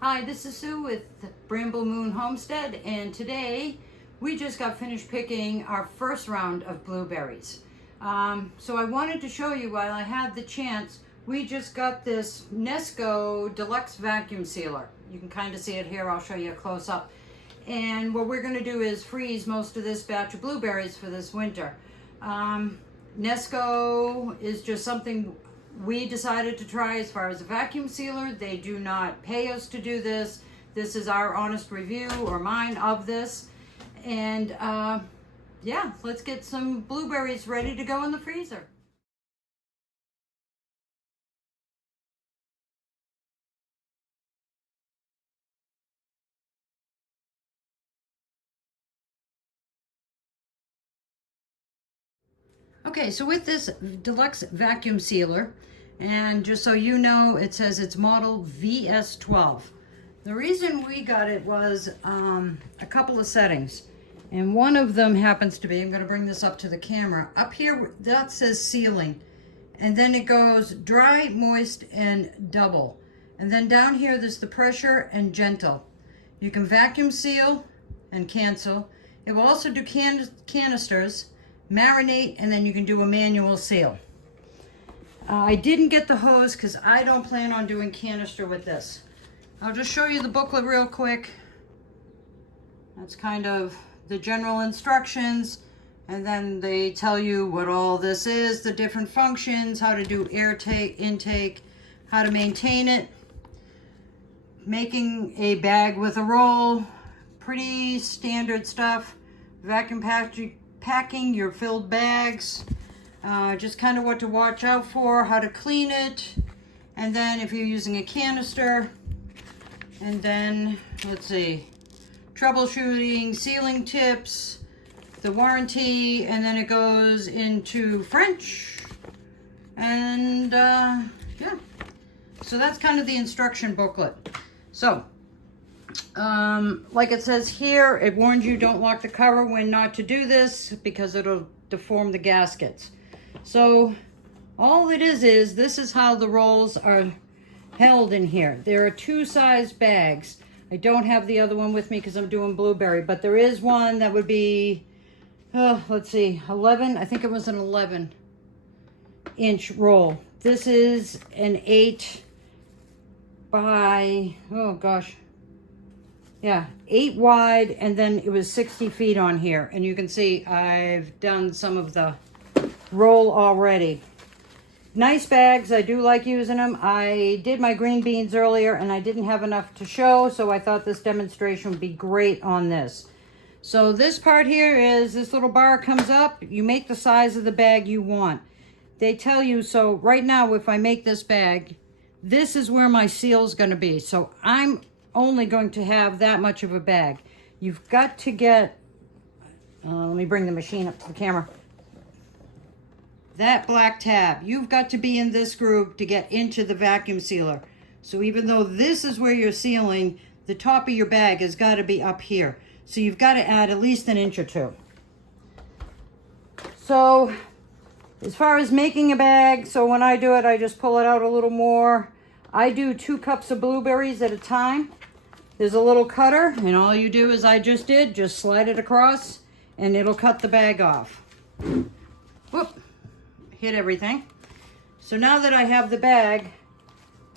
Hi, this is Sue with Bramble Moon Homestead, and today we just got finished picking our first round of blueberries. So I wanted to show you while I had the chance, we just got this NESCO Deluxe Vacuum Sealer. You can kind of see it here, I'll show you a close up. And what we're going to do is freeze most of this batch of blueberries for this winter. NESCO is just something we decided to try as far as a vacuum sealer. They do not pay us to do this. This is our honest review, or mine, of this. And yeah, let's get some blueberries ready to go in the freezer. Okay, so with this deluxe vacuum sealer, and just so you know, it says it's model VS-12. The reason we got it was a couple of settings. And one of them happens to be, I'm going to bring this up to the camera. Up here, that says sealing. And then it goes dry, moist, and double. And then down here, there's the pressure and gentle. You can vacuum seal and cancel. It will also do canisters, marinate, and then you can do a manual seal. I didn't get the hose because I don't plan on doing canister with this. I'll just show you the booklet real quick. That's kind of the general instructions, and then they tell you what all this is, the different functions, how to do air intake, how to maintain it, making a bag with a roll, pretty standard stuff, vacuum packing your filled bags, just kind of what to watch out for, how to clean it, and then if you're using a canister, and then let's see, troubleshooting, sealing tips, the warranty, and then it goes into French, and yeah, so that's kind of the instruction booklet. So like it says here, it warns you don't lock the cover when not to do this because it'll deform the gaskets. So all it is this is how the rolls are held in here. There are two size bags. I don't have the other one with me because I'm doing blueberry, but there is one that would be, let's see, 11, I think it was an 11-inch roll. This is an 8 by, oh gosh, yeah, 8 wide, and then it was 60 feet on here. And you can see I've done some of the roll already. Nice bags, I do like using them. I did my green beans earlier and I didn't have enough to show, so I thought this demonstration would be great on this. So this part here is, this little bar comes up, you make the size of the bag you want. They tell you, so right now if I make this bag, this is where my seal's gonna be. So I'm only going to have that much of a bag. You've got to get, let me bring the machine up to the camera. That black tab, you've got to be in this group to get into the vacuum sealer. So even though this is where you're sealing, the top of your bag has got to be up here. So you've got to add at least an inch or two. So as far as making a bag, so when I do it, I just pull it out a little more. I do 2 cups of blueberries at a time. There's a little cutter, and all you do is I just did, just slide it across, and it'll cut the bag off. Whoop. Hit everything. So now that I have the bag,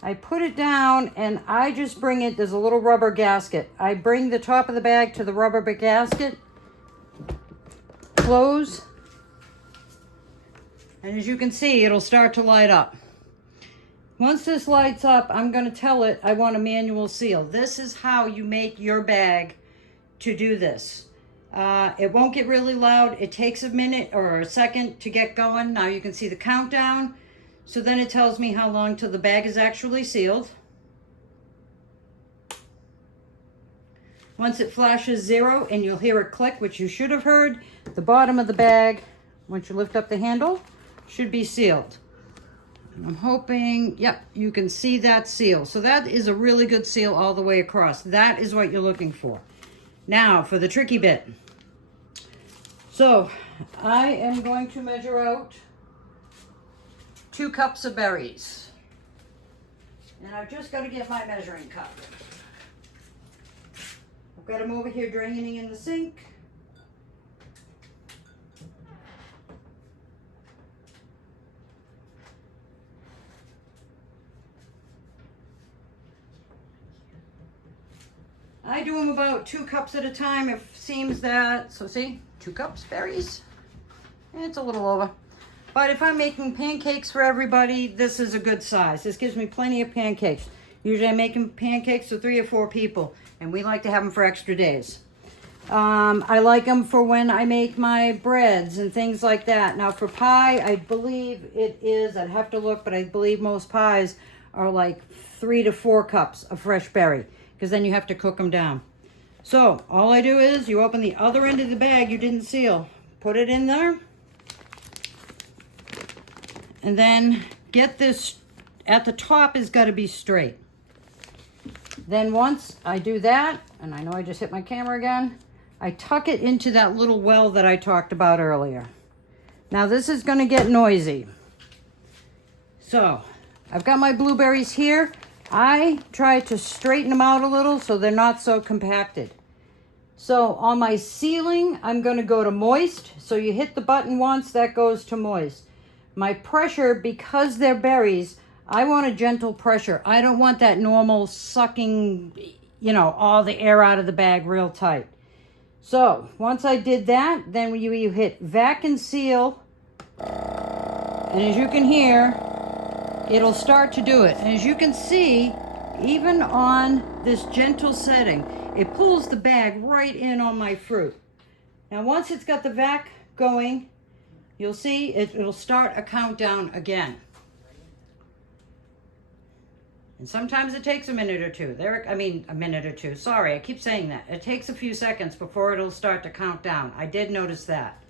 I put it down and I just bring it, there's a little rubber gasket. I bring the top of the bag to the rubber gasket, close, and as you can see, it'll start to light up. Once this lights up, I'm going to tell it I want a manual seal. This is how you make your bag to do this. It won't get really loud. It takes a minute or a second to get going. Now you can see the countdown. So then it tells me how long till the bag is actually sealed. Once it flashes 0, and you'll hear it click, which you should have heard, the bottom of the bag, once you lift up the handle, should be sealed. And I'm hoping, yep, you can see that seal. So that is a really good seal all the way across. That is what you're looking for. Now for the tricky bit. So I am going to measure out 2 cups of berries. And I've just got to get my measuring cup. got them over here draining in the sink. I do them about 2 cups at a time. It seems that, so see, 2 cups berries. It's a little over. But if I'm making pancakes for everybody, this is a good size. This gives me plenty of pancakes. Usually I'm making pancakes for 3 or 4 people, and we like to have them for extra days. I like them for when I make my breads and things like that. Now for pie, I believe it is, I'd have to look, but I believe most pies are like 3 to 4 cups of fresh berry, because then you have to cook them down. So all I do is you open the other end of the bag you didn't seal, put it in there, and then get this, at the top has got to be straight. Then once I do that, and I know I just hit my camera again, I tuck it into that little well that I talked about earlier. Now this is going to get noisy. So I've got my blueberries here. I try to straighten them out a little so they're not so compacted. So on my sealing, I'm going to go to moist. So you hit the button once, that goes to moist. My pressure, because they're berries, I want a gentle pressure. I don't want that normal sucking, you know, all the air out of the bag real tight. So once I did that, then you hit vacuum seal. And as you can hear, it'll start to do it. And as you can see, even on this gentle setting, it pulls the bag right in on my fruit. Now once it's got the vac going, you'll see it'll start a countdown again. And sometimes it takes a minute or two. A minute or two. Sorry, I keep saying that. It takes a few seconds before it'll start to count down. I did notice that.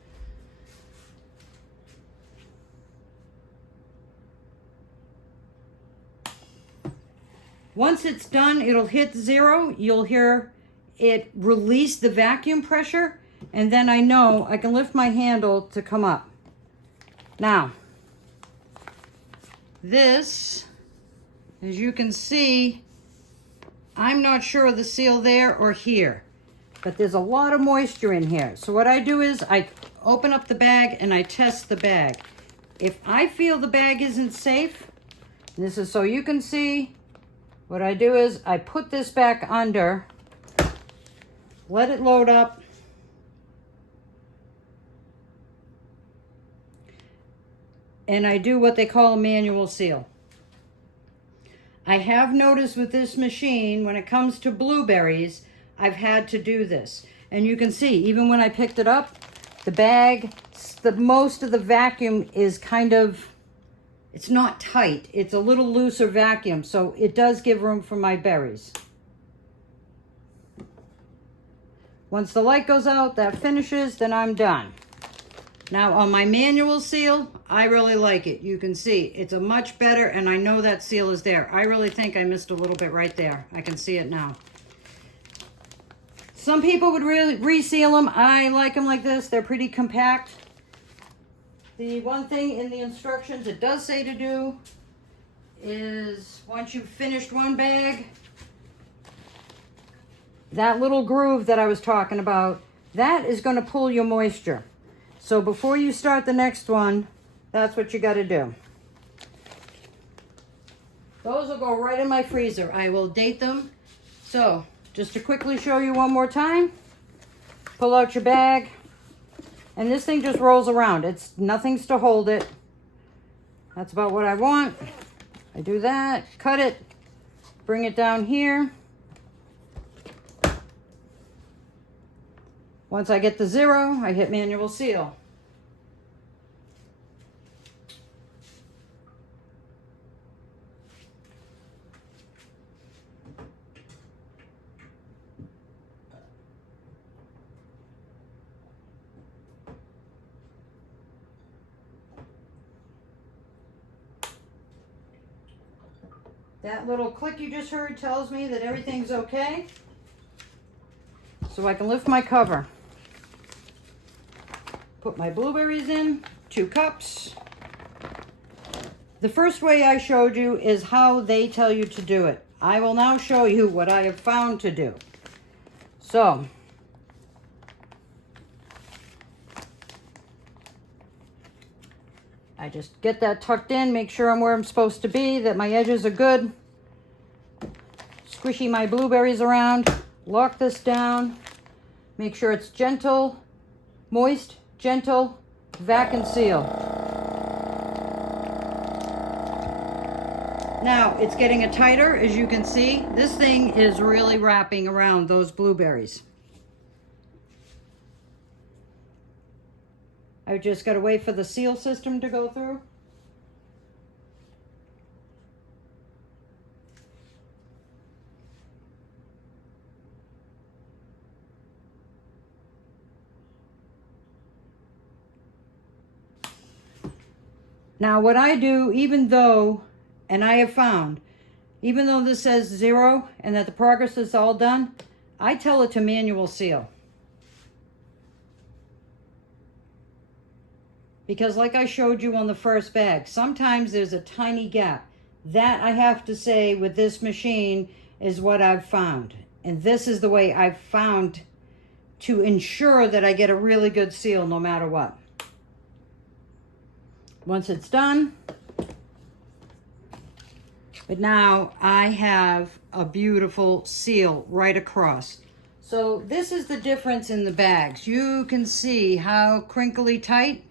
Once it's done, it'll hit 0. You'll hear it release the vacuum pressure, and then I know I can lift my handle to come up. Now, this, as you can see, I'm not sure of the seal there or here, but there's a lot of moisture in here. So what I do is I open up the bag and I test the bag. If I feel the bag isn't safe, and this is so you can see, what I do is I put this back under, let it load up, and I do what they call a manual seal. I have noticed with this machine, when it comes to blueberries, I've had to do this. And you can see, even when I picked it up, the bag, most of the vacuum is kind of, it's not tight. It's a little looser vacuum, so it does give room for my berries. Once the light goes out, that finishes, then I'm done. Now on my manual seal, I really like it. You can see it's a much better, and I know that seal is there. I really think I missed a little bit right there. I can see it now. Some people would really reseal them. I like them like this. They're pretty compact. The one thing in the instructions it does say to do is once you've finished one bag, that little groove that I was talking about, that is going to pull your moisture. So before you start the next one, that's what you got to do. Those will go right in my freezer. I will date them. So just to quickly show you one more time, pull out your bag. And this thing just rolls around. It's nothing's to hold it. That's about what I want. I do that, cut it, bring it down here. Once I get to 0, I hit manual seal. That little click you just heard tells me that everything's okay. So I can lift my cover. Put my blueberries in, 2 cups. The first way I showed you is how they tell you to do it. I will now show you what I have found to do. So I just get that tucked in, make sure I'm where I'm supposed to be, that my edges are good. Squishy my blueberries around, lock this down, make sure it's gentle, moist, gentle, vac and seal. Now it's getting it tighter, as you can see. This thing is really wrapping around those blueberries. I've just got to wait for the seal system to go through. Now what I do, even though, and I have found, even though this says 0 and that the progress is all done, I tell it to manual seal. Because like I showed you on the first bag, sometimes there's a tiny gap. That, I have to say, with this machine is what I've found. And this is the way I've found to ensure that I get a really good seal no matter what. Once it's done, but now I have a beautiful seal right across. So this is the difference in the bags. You can see how crinkly tight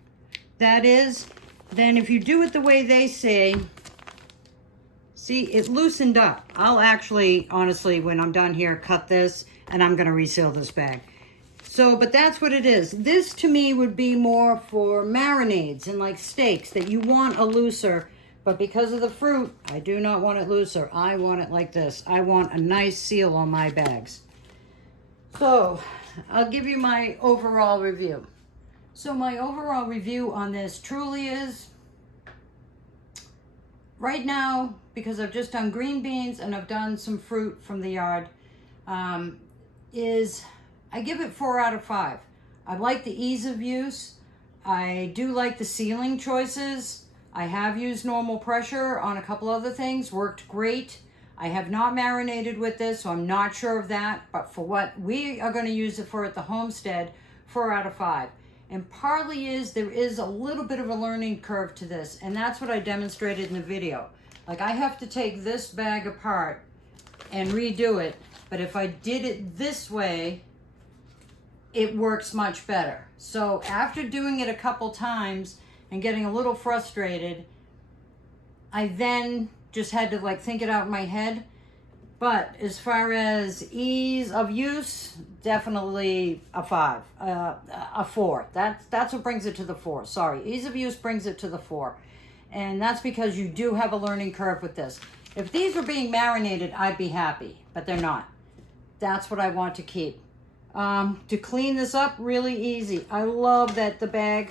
that is. Then if you do it the way they say, see, it loosened up. I'll actually, honestly, when I'm done here, cut this and I'm gonna reseal this bag. So, but that's what it is. This to me would be more for marinades and like steaks that you want a looser, but because of the fruit, I do not want it looser. I want it like this. I want a nice seal on my bags. So I'll give you my overall review. So my overall review on this truly is, right now, because I've just done green beans and I've done some fruit from the yard, is I give it 4 out of 5. I like the ease of use. I do like the sealing choices. I have used normal pressure on a couple other things, worked great. I have not marinated with this, so I'm not sure of that, but for what we are going to use it for at the homestead, 4 out of 5. And partly is there is a little bit of a learning curve to this, and that's what I demonstrated in the video. Like, I have to take this bag apart and redo it, but if I did it this way, it works much better. So after doing it a couple times and getting a little frustrated, I then just had to like think it out in my head. But as far as ease of use, definitely a 5, a 4. That's what brings it to the 4. Sorry, ease of use brings it to the 4. And that's because you do have a learning curve with this. If these were being marinated, I'd be happy, but they're not. That's what I want to keep. To clean this up, really easy. I love that the bag,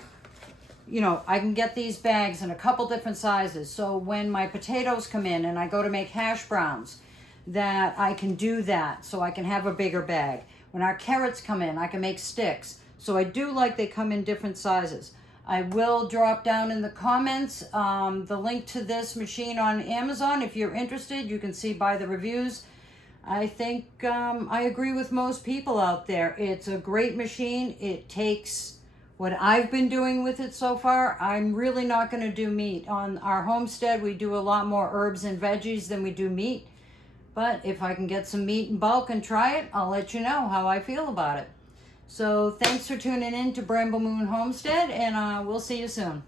you know, I can get these bags in a couple different sizes. So when my potatoes come in and I go to make hash browns, that I can do that, so I can have a bigger bag. When our carrots come in, I can make sticks. So I do like they come in different sizes. I will drop down in the comments the link to this machine on Amazon. If you're interested, you can see by the reviews. I think I agree with most people out there. It's a great machine. It takes what I've been doing with it so far. I'm really not going to do meat. On our homestead, we do a lot more herbs and veggies than we do meat. But if I can get some meat in bulk and try it, I'll let you know how I feel about it. So thanks for tuning in to Bramble Moon Homestead, and we'll see you soon.